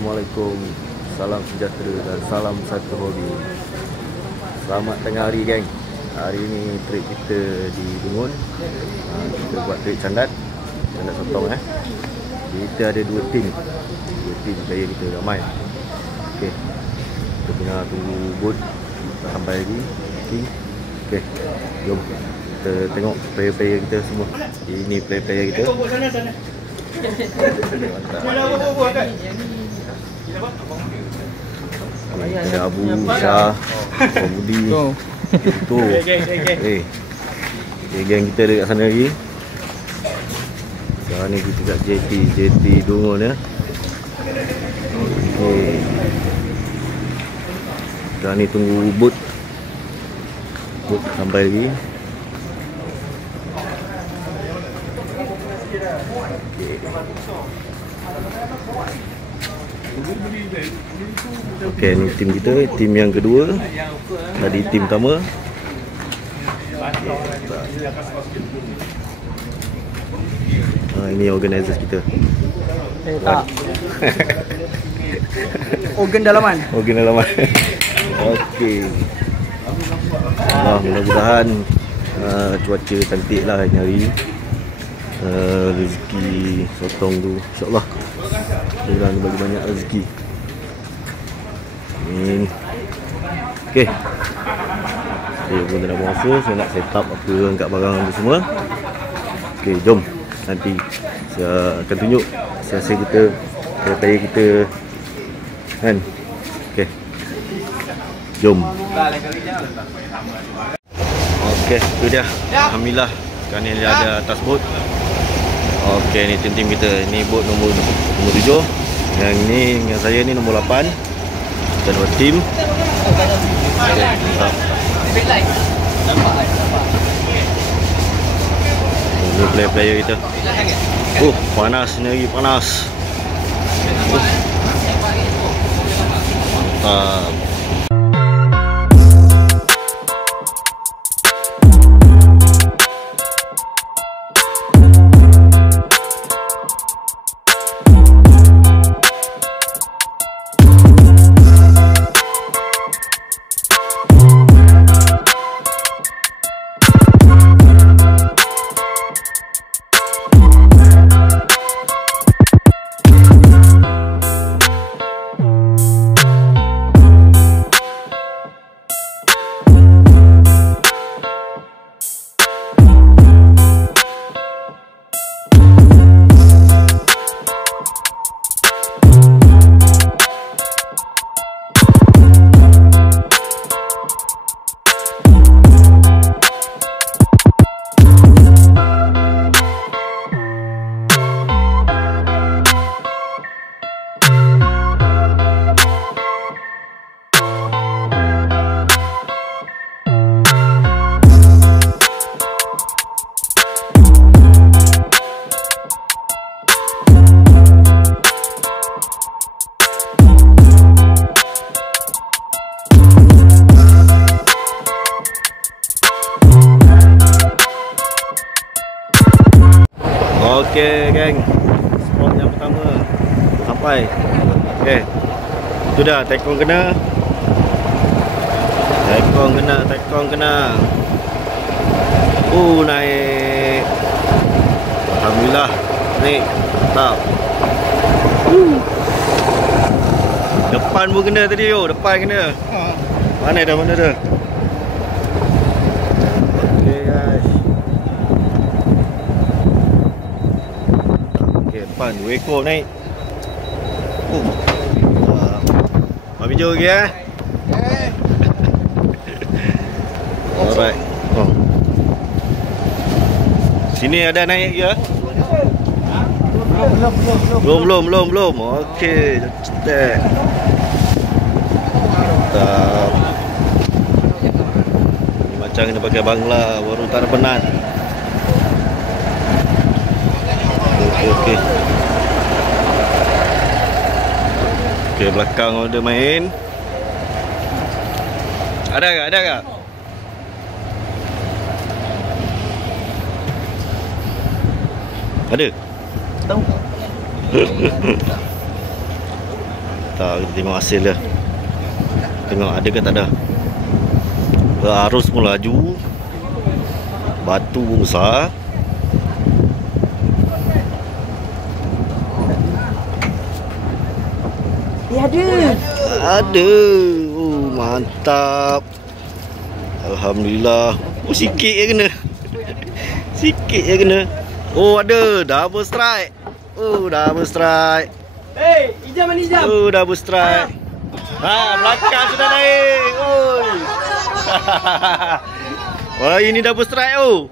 Assalamualaikum, salam sejahtera dan salam satu hobi. Selamat tengah hari geng. Hari ini trip kita di Bungun. Kita buat trip candat sotong Kita ada dua tim player kita ramai. Okey. Kita tengah tunggu boat sampai lagi. Okey. Jom kita tengok player-player kita semua. Ini player-player kita. Ada Abu, Syah, Budi. Itu. Geng kita dekat sana lagi. Sekarang ni kita kat JT Dungun ya. Okey. Sekarang ni tunggu boat sampai lagi. Okey, ni tim kita, tim yang kedua. Tadi tim pertama. Ini organizer kita. Tak. Organ dalaman. Okey. Mudah-mudahan cuaca cantik lah hari ni. Rezeki sotong tu insyaAllah Tuhan bagi banyak rezeki. Amin. Okey, saya pun dah buang masa. Saya nak set up apa, angkat barang tu semua. Okey, jom. Nanti saya akan tunjuk siasat kita, player kita kan. Okey, jom. Okey, itu dia. Alhamdulillah sekarang ni ada atas boat. Okey, ni tim kita. Ni boat nombor 7. Yang ni dengan saya ni nombor 8. Kita dua tim. Okay, ini player kita. Panas ni lagi, panas. Mantap. Okey geng, spot yang pertama sampai. Okey, itu dah tekong kena. Naik. Alhamdulillah, naik. Mantap. Depan pun kena tadi yo, depan kena. Mana dah? Okey guys. Depan 2 ekor naik. Mari jom lagi Alright. Sini ada naik ke? Belum. Okey, cetek. Mantap. Ini macam kena pakai bangla, baru tak ada penat. Okey. Okey, belakang ada main. Ada tak? Ada? Tahu. Tak, kita tengok hasil dia. Tengok ada ke tak ada. Arus pun laju. Batu pun besar. ada. Ada. Oh, mantap. Alhamdulillah. Oh, sikit je kena. Sikit je kena. Oh, ada. Double strike. Oh, double strike. Hey, Ijam mana Ijam? Oh, double strike. Belakang sudah naik. Oi. Wah, ini double strike oh.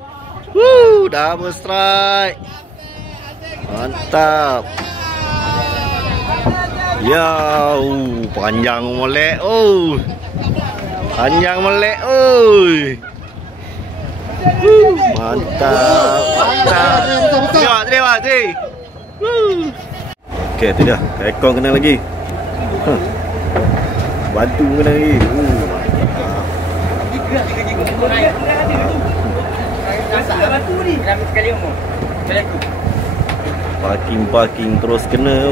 Double strike. Mantap. Ya, panjang molek oh. Panjang molek oi. Mantap. Mantap. Terima kasih. Okey, tu dah. Ekor kena lagi. Batu kena lagi. Parking terus kena.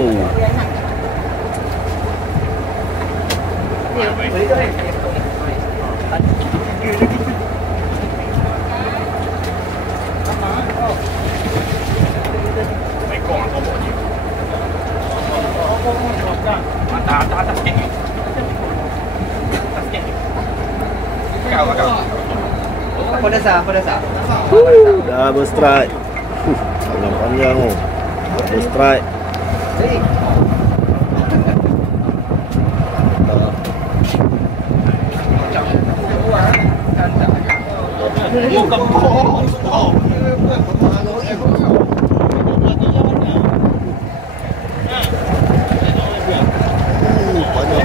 Apa dasar? Double strike. Panjang oh. Double strike.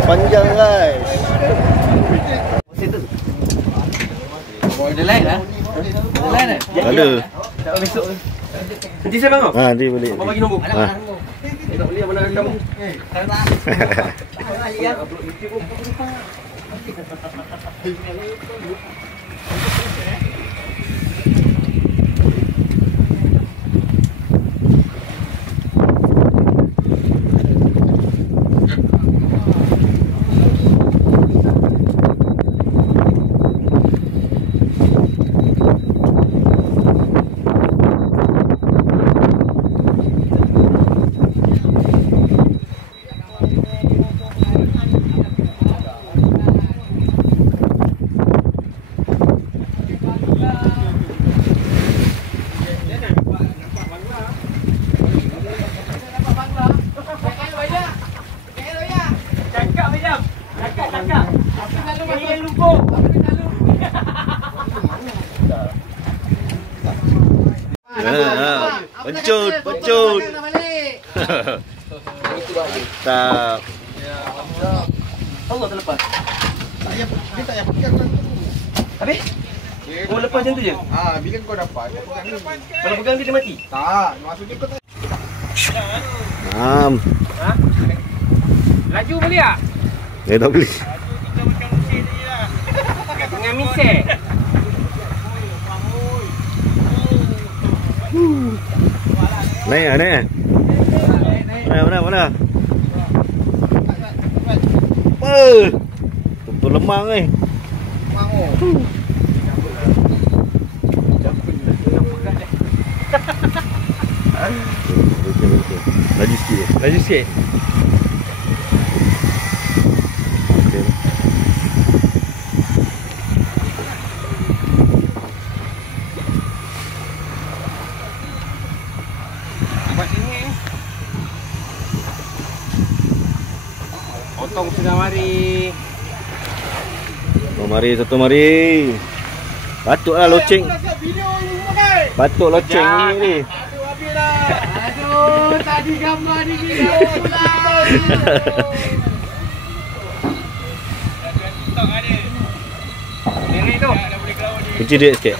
Panjang guys. Ada lain lah. Ada lain lah. Ada. Tak besok. Nanti saya bangun. Nanti boleh. Abang bagi nombor. Tak boleh mana kamu. Pecut. Mantap. Allah terlepas. Dia tak payah pegang kan. Habis? Kau lepas macam tu je? Bila kau dapat, kau pegang ni. Kalau pegang dia mati? Tak, maksudnya kau tak. Laju boleh tak? Tak boleh. Dengan misek. Naik. Mana? Betul lemang ni. Laju sikit. Potong sudah mari. Satu mari. Patutlah loceng. Patut loceng ni. Aduh, tadi gambar di video pula. Nenek tu. Kunci dia sikit.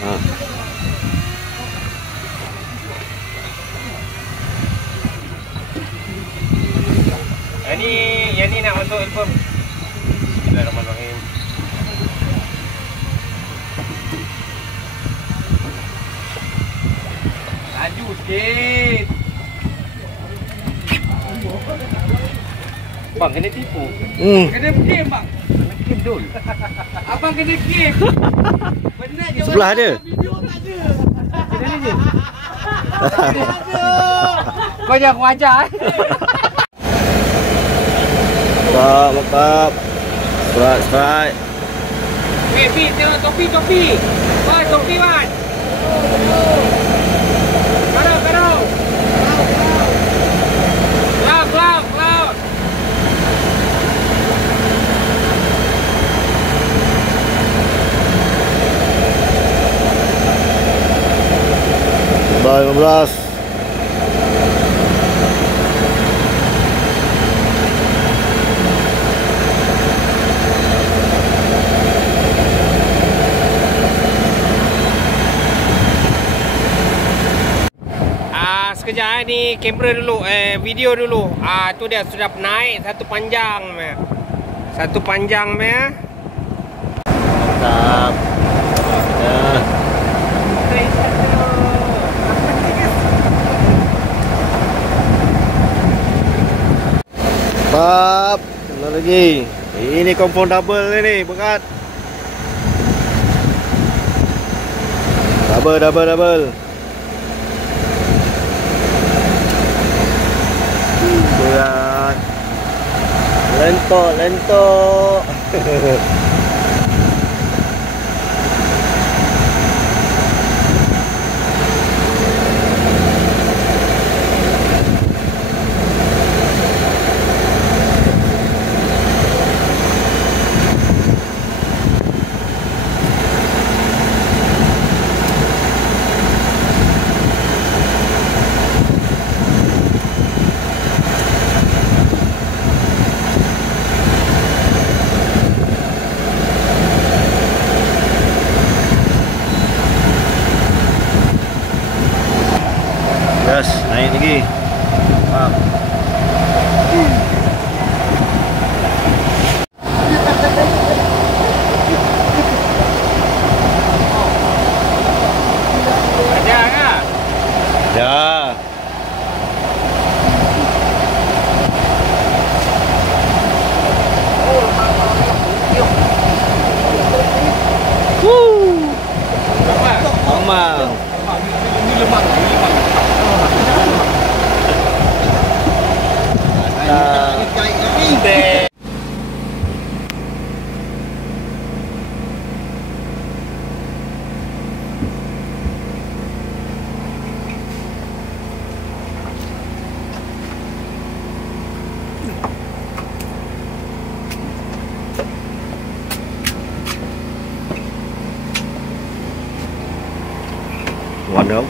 Yang ni nak masuk album. Bismillahirrahmanirrahim. Laju sikit. Bang kena tipu. Kena game bang. Kim dul. Abang kena game. Benar je. Sebelah ada. Video tak ada. Kena je. Kau jangan aku ajar. Mantap. Strike. Pi, tengok topi. Wan, topi Wan. Karo. Cloud. Bye 15. Sekejap ni kamera dulu, video dulu. Tu dia sudah naik satu panjang. Mantap. Mantap. Kena lagi. Ini kompon double ni berat. Double. Berat. Lentok. Yes, naik lagi. Faham. Ada ke? Dah. Memang. Ini lemak. Warna không?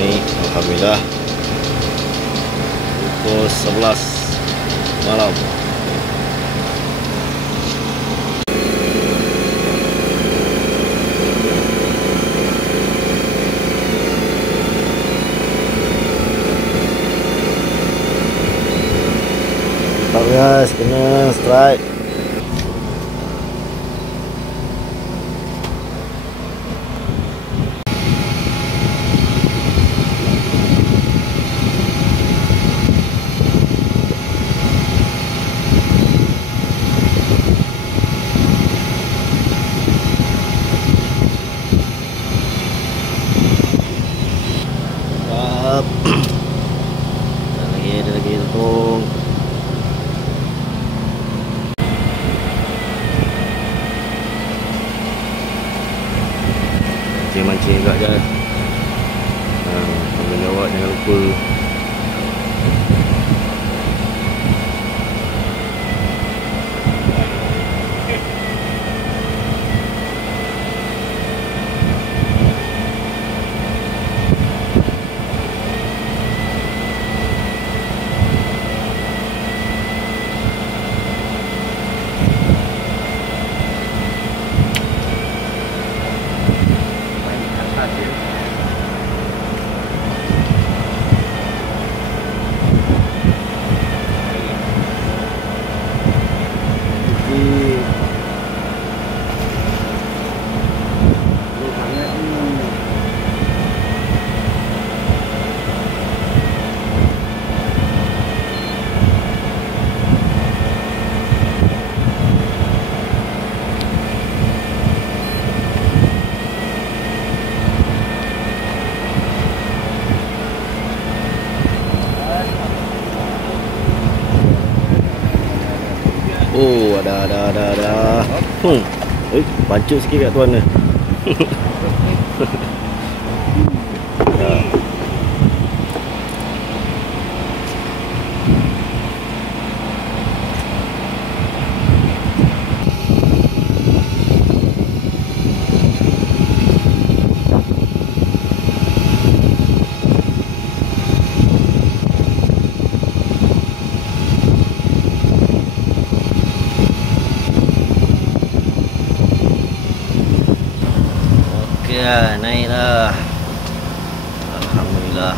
Ni alhamdulillah pukul 11 malam. Mantap guys, kena strike. Ada lagi untung. Mancing juga je. Tanggungjawab jangan lupa. Oh, ada. Bancut sikit kat tuan ni. Ya. Ya, naiklah. Alhamdulillah.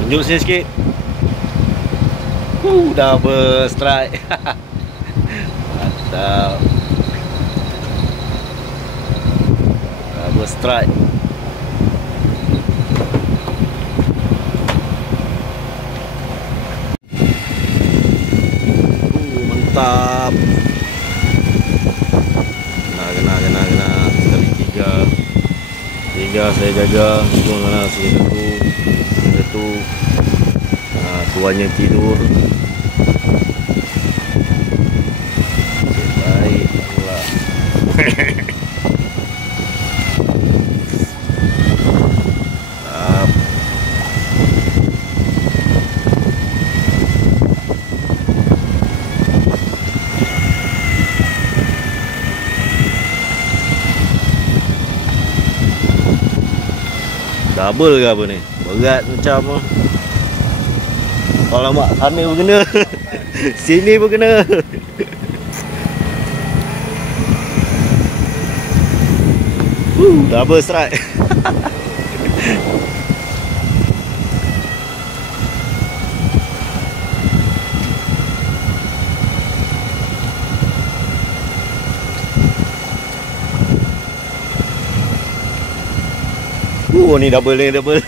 Tunjuk sini sikit. Double strike. Mantap. Double strike. Mantap. Kena. Sekali tiga saya jaga. Hujung kena satu. Tuannya tidur. Baik pula. Double ke apa ni? Berat macam alamak, sana pun kena. Sini pun kena. Double strike. Ni double.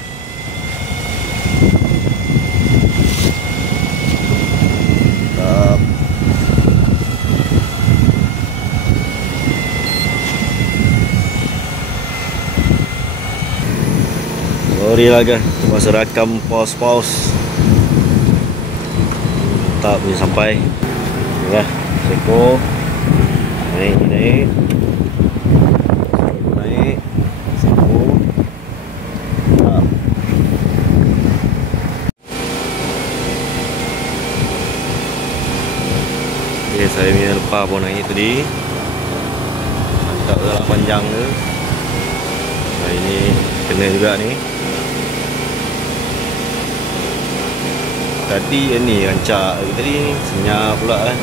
Sorry lah kan, masa rakam pause. Tak boleh sampai. Ya, seko. Naik. Seko. Okay, saya punya lepas pun naik tadi. Mantap dalam panjang ke. Nah, ini kena juga ni. Tadi ni rancak tadi senyap pula kan.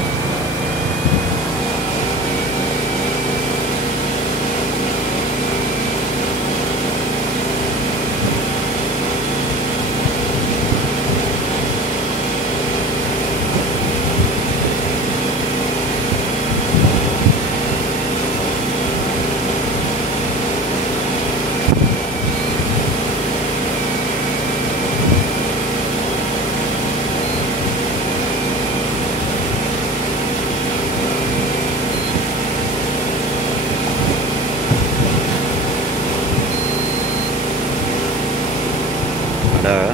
Ada.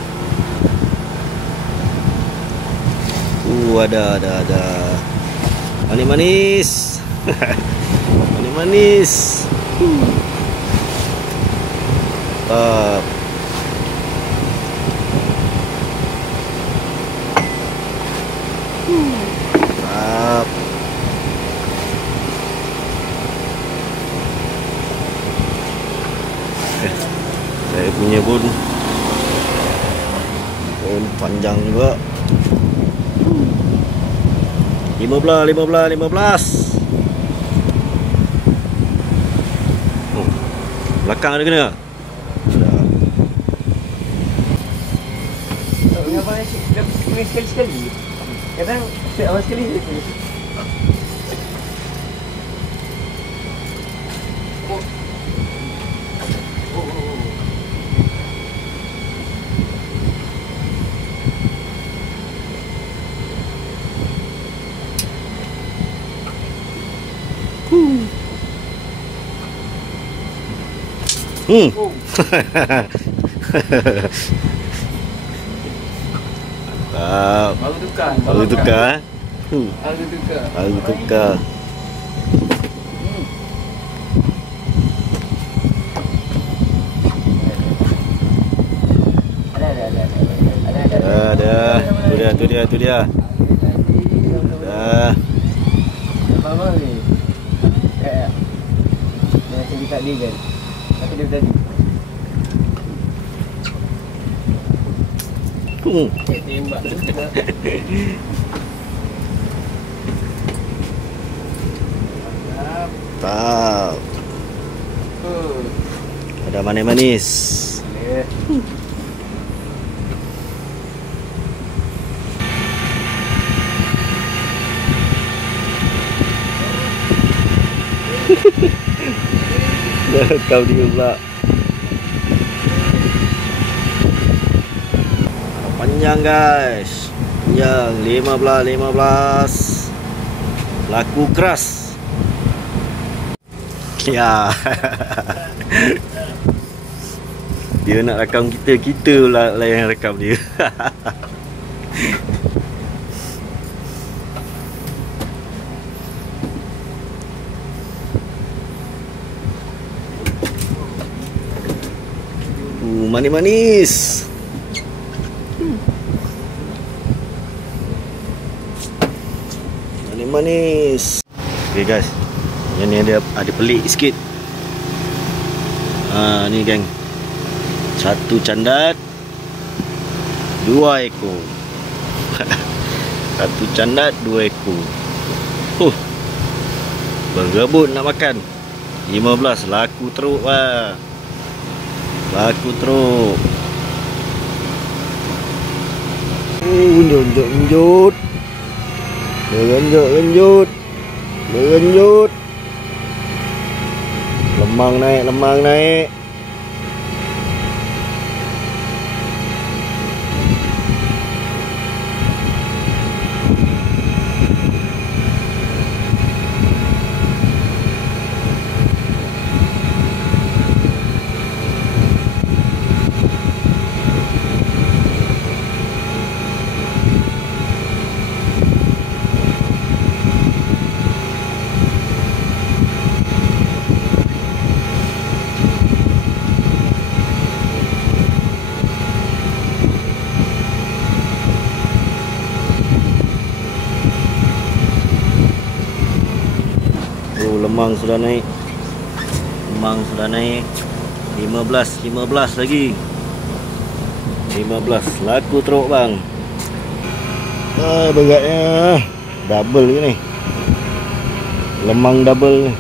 Ada. Manis-manis. Manis-manis. Mantap. Mantap. Saya punya pun panjang juga. 15. Oh, belakang ada kena. Ada. Abang dah sekali-sekali. Kadang awal sekali je. Mantap. Baru tukar. Baru tukar. Baru tukar. Ada. Tu dia. Dah. Abang ni. Dia macam dekat dia kan. Tapi dia tadi. Tembak juga. Mantap. Ada manis-manis. Kau dia pula. Panjang guys. Panjang 15. Laku keras. Ya. Dia nak rakam kita lah yang rakam dia. Manis-manis. Manis-manis. Okay guys, yang ni ada pelik sikit. Ni geng, 1 candat 2 ekor. 1 candat 2 ekor. Berebut nak makan. 15 laku teruk lah. Laku teruk. Genjut. Genjut. Lemang naik. Lemang sudah naik. 15 lagi. 15 laku teruk bang. Beratnya double ke ni. Lemang double ni.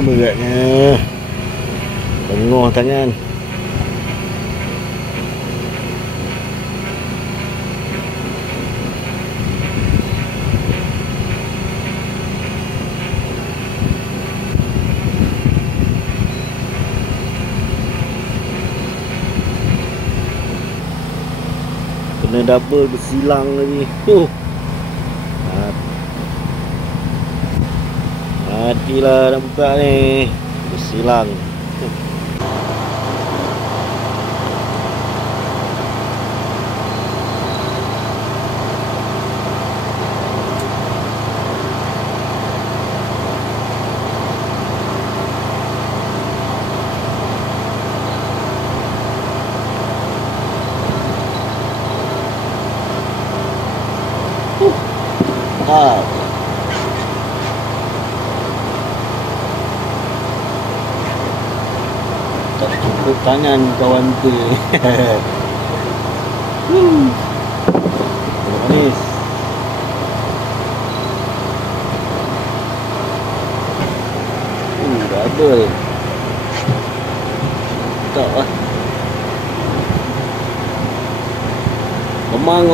Beratnya. Tengah tangan. double bersilang lagi. Matilah nak buka ni. Bersilang. Tak cukup tangan kawan tu. Manis. Double. Tak lah. Lemang.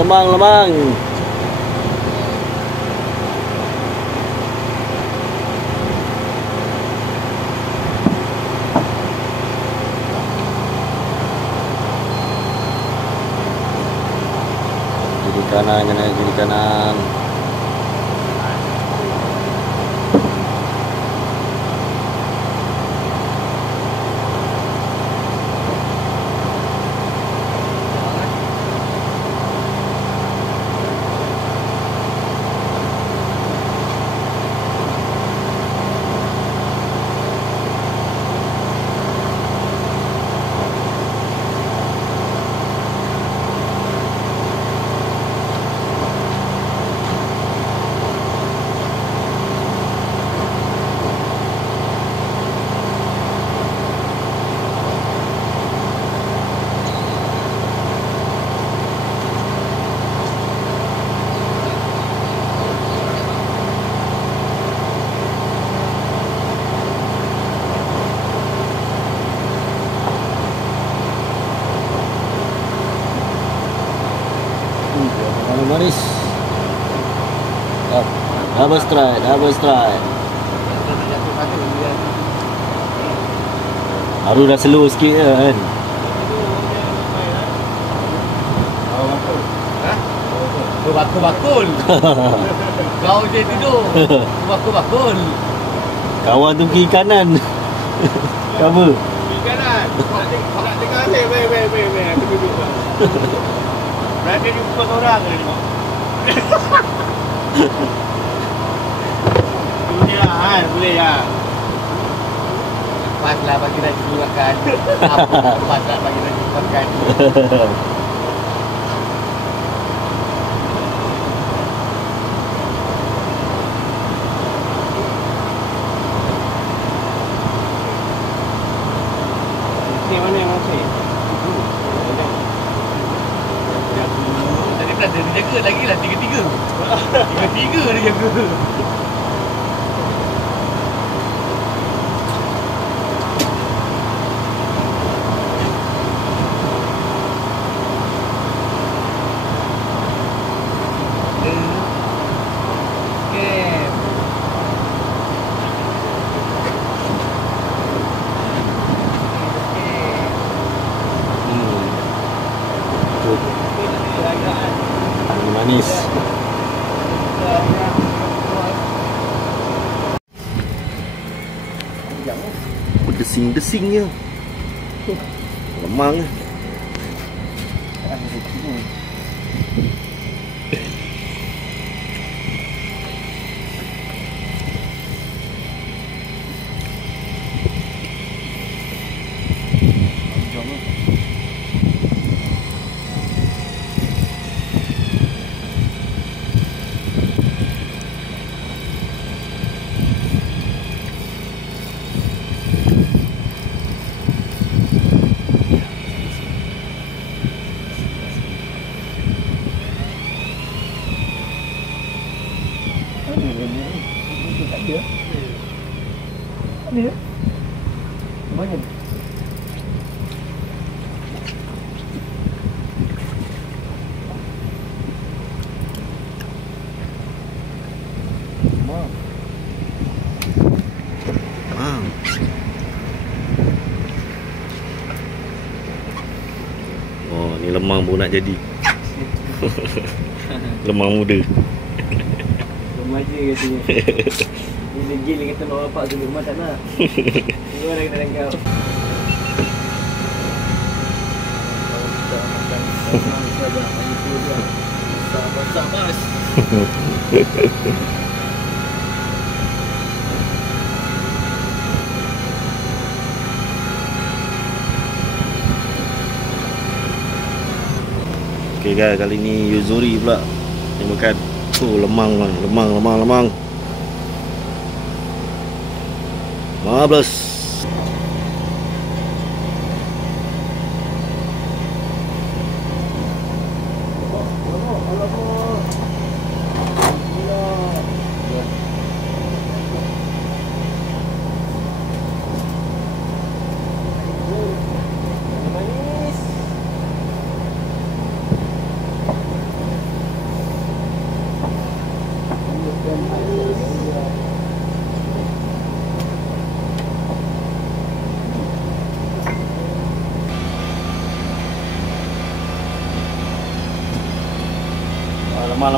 Kiri kanan. Manis. Double strike. Baru dah slow sikit je kan. Bakul. Kau je duduk. Bakul. Kawan tu kiri kanan. Cover. Kiri kanan. Nak tengah ni. Aku duduk. Berada jumpa orang ke ni? Boleh lah kan? Boleh lah. Lepas lah bagi dah cuba makan. Lepas lah bagi dah cuba makan. Ni mana yang masih? Dia jaga lagi lah 3-3 dia jaga. Manis. Berdesing-desingnya. Lemang. Ada. Banyak. Oh, ni lemang pun nak jadi. Lemang muda. Remaja katanya. Ni degil kata nak bapak tu rumah tak nak. Dua orang kena kau. Sabar. Okay guys, kali ni Yuzuri pula yang makan. Lemang. Marvelous.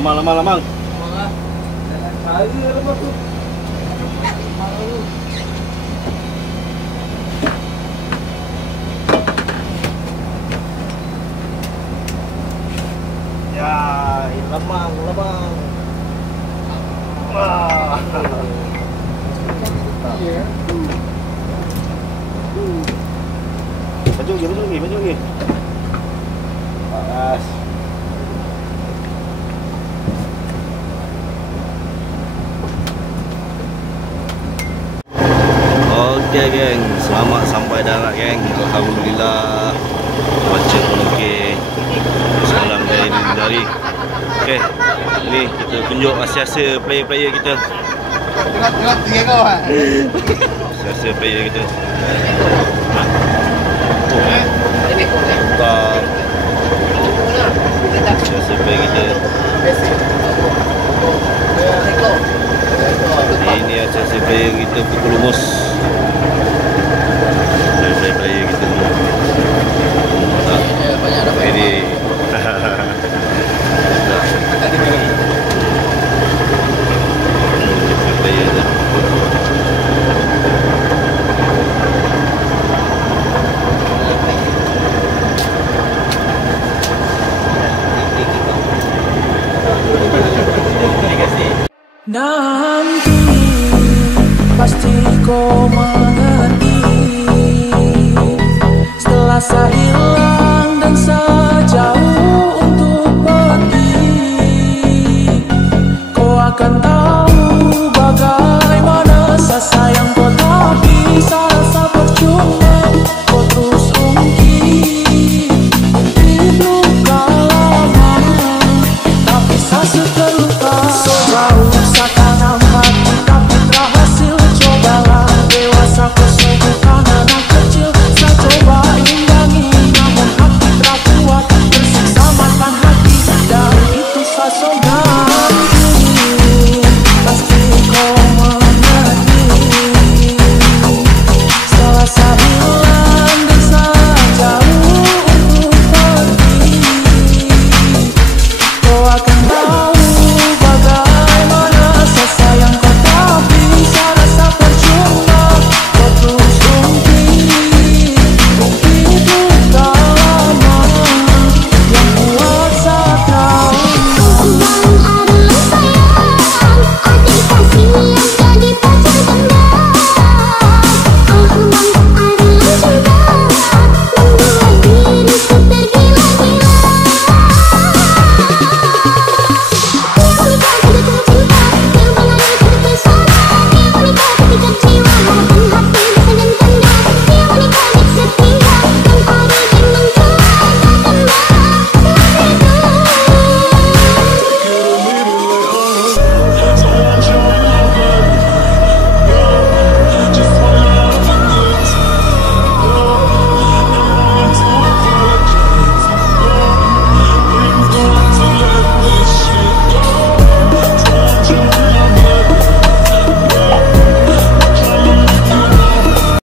Lemang. Hari lepas tu. Ya, lemang. Wah. Maju lagi. Panas. Okay geng, selamat sampai darat geng. Alhamdulillah, cuaca pun okey. Salam dari. Okay, ni kita tunjuk asiasa player-player kita. Tengok tiga kau ah. Asiasa player kita. Asiasa player kita. Ini asiasa player kita pukul lumus. Player kita semua. Banyak dapat. Ini. Player tu. Nanti pasti kau mengerti. Setelah saya hilang dan sejauh untuk pergi, kau akan tahu.